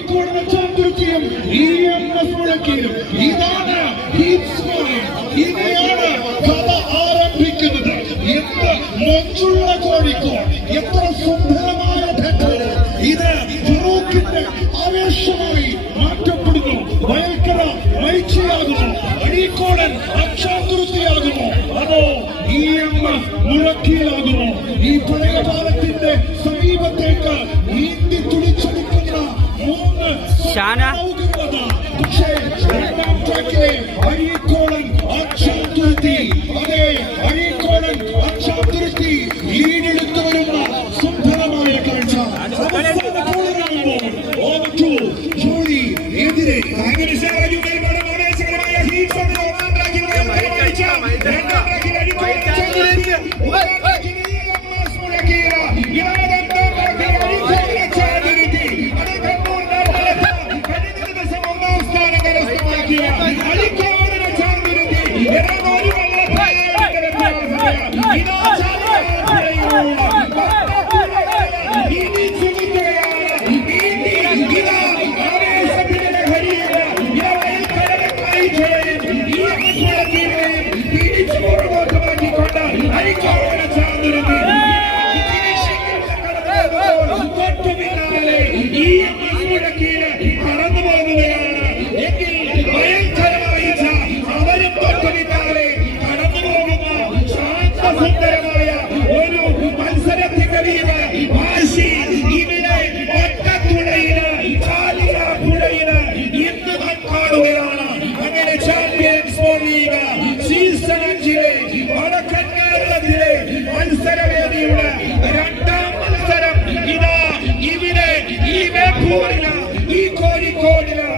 അഴീക്കോടിനെ ചാന്തുരുത്തിയും EMS മുഴക്കിയും ഇതാണ് ഇനിയാണ് കഥ ആരംഭിക്കുന്നത്. എത്ര മൊഞ്ചുള്ള കോഴിക്കോട്, എത്ര സുന്ദരമായ ഇത് ഫറൂഖിന്റെ ആവേശമായി മാറ്റപ്പെടുന്നു. വയൽക്കര മൈച്ചിയാകുമോ, അഴീക്കോടൻ അക്ഷാതുരുത്തിയാകുമോ, അതോ EMS മുഴക്കിയിലാകുമോ? ഈ പഴയ കാലത്തിന്റെ സമീപത്തേക്ക് നീന്തി തുടിച്ചെടുക്കുന്ന മൂന്ന് പക്ഷേ രണ്ടാം ട്രാക്കിലെ അഴീക്കോടൻ അക്ഷാതുരുത്തി, അതെ അഴീക്കോടൻ അക്ഷാതുരുത്തി ഈടെടുത്തു വരുന്ന സുന്ദരമായ കാഴ്ച. ജോലി എതിരെ കടന്നു പോകുകയാണ് എങ്കിൽ ഭയങ്കരമായ അവരും തൊട്ടുപിന്നാലെ കടന്നു പോകുന്ന ശാന്തസുന്ദരമായ ഒരു മത്സരത്തിന്റെ വാശി ഇവിടെ ഒറ്റത്തുഴയില് ചാലിയാപ്പുഴയില് ഇന്ന് നാം കാണുകയാണ്. അങ്ങനെ ചാമ്പ്യൻസ് ലീഗ് സീസൺ 5-ലെ വടക്കൻ കേരളത്തിലെ മത്സരവേദിയുടെ രണ്ടാം മത്സരം ഇതാ ഇവിടെ ഈ വേപ്പൂരിലാണ്.